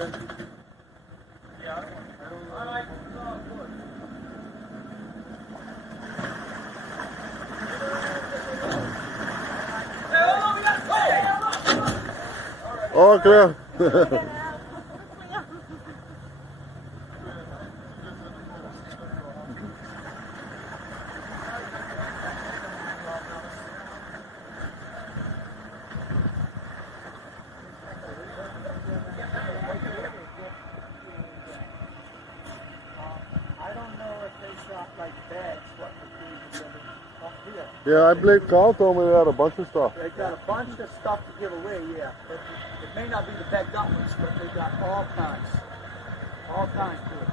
Oh, creo. Yeah, I believe Carl told me they had a bunch of stuff. They got a bunch of stuff to give away, yeah. It may not be the bagged up ones, but they got all kinds. All kinds to it.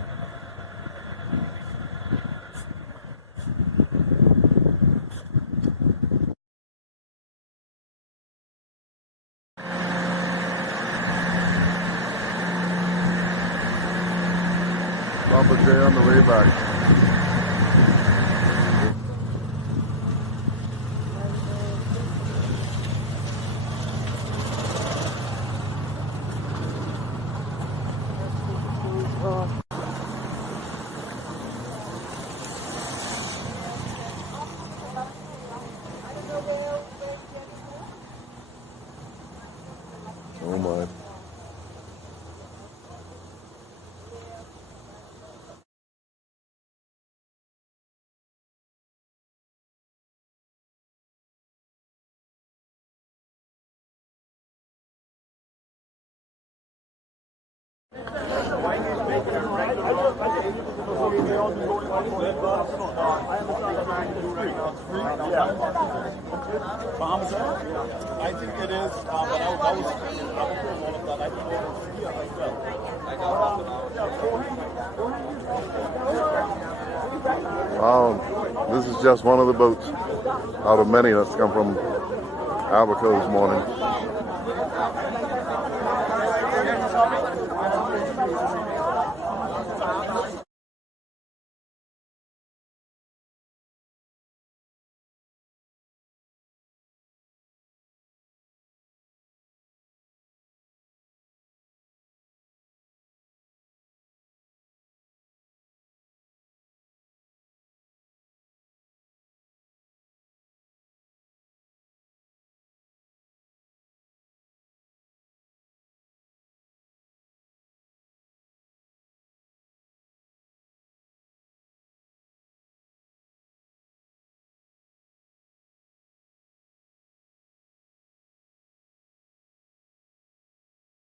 Papa J on the way back. Oh my. I think it is, but I was one of that. I think it is here as well. Wow, this is just one of the boats out of many that's come from Abaco this morning.